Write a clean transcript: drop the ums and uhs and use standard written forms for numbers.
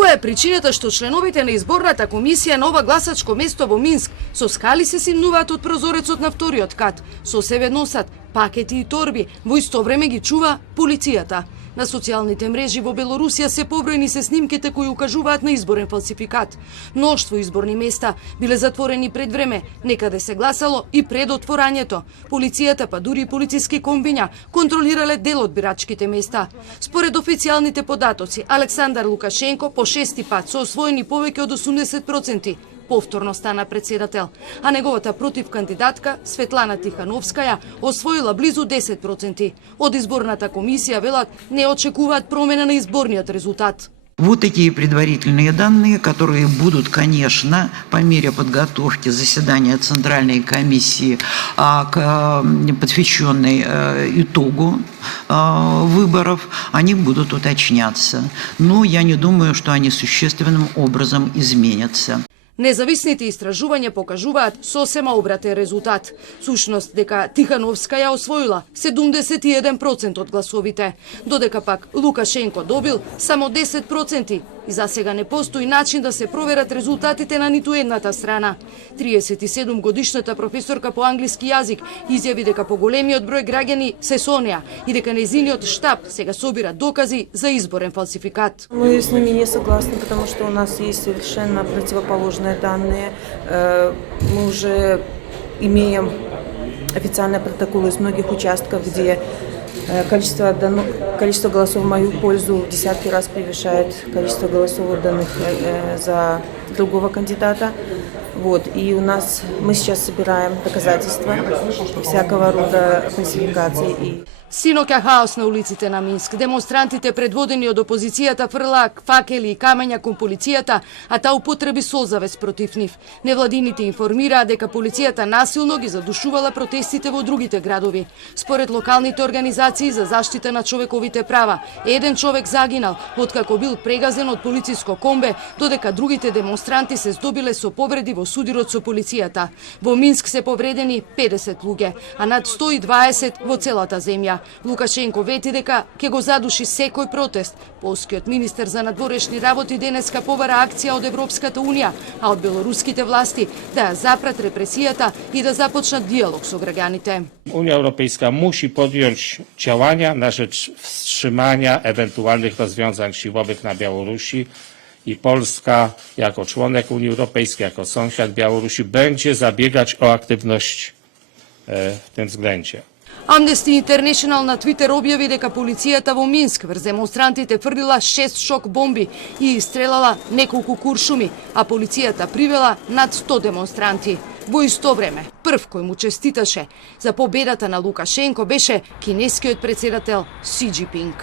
Која е причината што членовите на изборната комисија на ова гласачко место во Минск со скали се симнуваат од прозорецот на вториот кат, со себе носат пакети и торби, во исто време ги чува полицијата. На социјалните мрежи во Белорусија се побројни се снимките кои укажуваат на изборен фалсификат. Мноштво изборни места биле затворени пред време, некаде се гласало и пред отворањето. Полицијата, па дури и полициски комбиња, контролирале дел од бирачките места. Според официјалните податоци, Александар Лукашенко по 6 пат со освоени повеќе од 80%. Повторно стана председател, а неговата противкандидатка Светлана Тихановскаја освоила близу 10%. Од изборната комисија велат не очекуваат промена на изборниот резултат. Вот такие предварительные данные, которые будут, конечно, по мере подготовки заседания Центральной комиссии, посвященной итогу выборов, они будут уточняться. Но я не думаю, что они существенным образом изменятся. Независните истражувања покажуваат сосема обратен резултат. Сушност дека Тихановскаја освоила 71% од гласовите, додека пак Лукашенко добил само 10%. И за сега не постои начин да се проверат резултатите на ниту едната страна. 37 годишната професорка по англиски јазик изјави дека поголемиот број граѓани се со неа и дека нејзиниот штаб сега собира докази за изборен фалсификат. Мы с ними не согласны, потому что у нас есть совершенно противоположные данные. Мы уже имеем официальные протоколы из многих участков, где количество голосов в мою пользу в десятки раз превышает количество голосов, отданных за другого кандидата. Вот. И мы сейчас собираем доказательства всякого рода фальсификаций. Синоќа хаос на улиците на Минск. Демонстрантите предводени од опозицијата фрлаа факели и камења кон полицијата, а таа употреби солзавец против нив. Невладините информираа дека полицијата насилно ги задушувала протестите во другите градови. Според локалните организации за заштита на човековите права, еден човек загинал откако бил прегазен од полициско комбе, додека другите демонстранти се здобиле со повреди во судирот со полицијата. Во Минск се повредени 50 луѓе, а над 120 во целата земја. Лукашенко вети дека ќе го задуши секој протест. Полскиот министер за надворешни работи денеска побара акција од Европската унија, а од белоруските власти да ја запрат репресијата и да започнат диалог со граѓаните. Unia Europejska musi podjąć działania na rzecz wstrzymania ewentualnych rozwiązań siłowych na Białorusi i Polska jako członek Unii Europejskiej, jako sąsiad Białorusi będzie zabiegać o aktywność w tym względzie. Amnesty International на Твитер објави дека полицијата во Минск врз демонстрантите фрлила 6 шок бомби и истрелала неколку куршуми, а полицијата привела над 100 демонстранти. Во исто време, прв кој му честиташе за победата на Лукашенко беше кинескиот председател Си Џинпинг.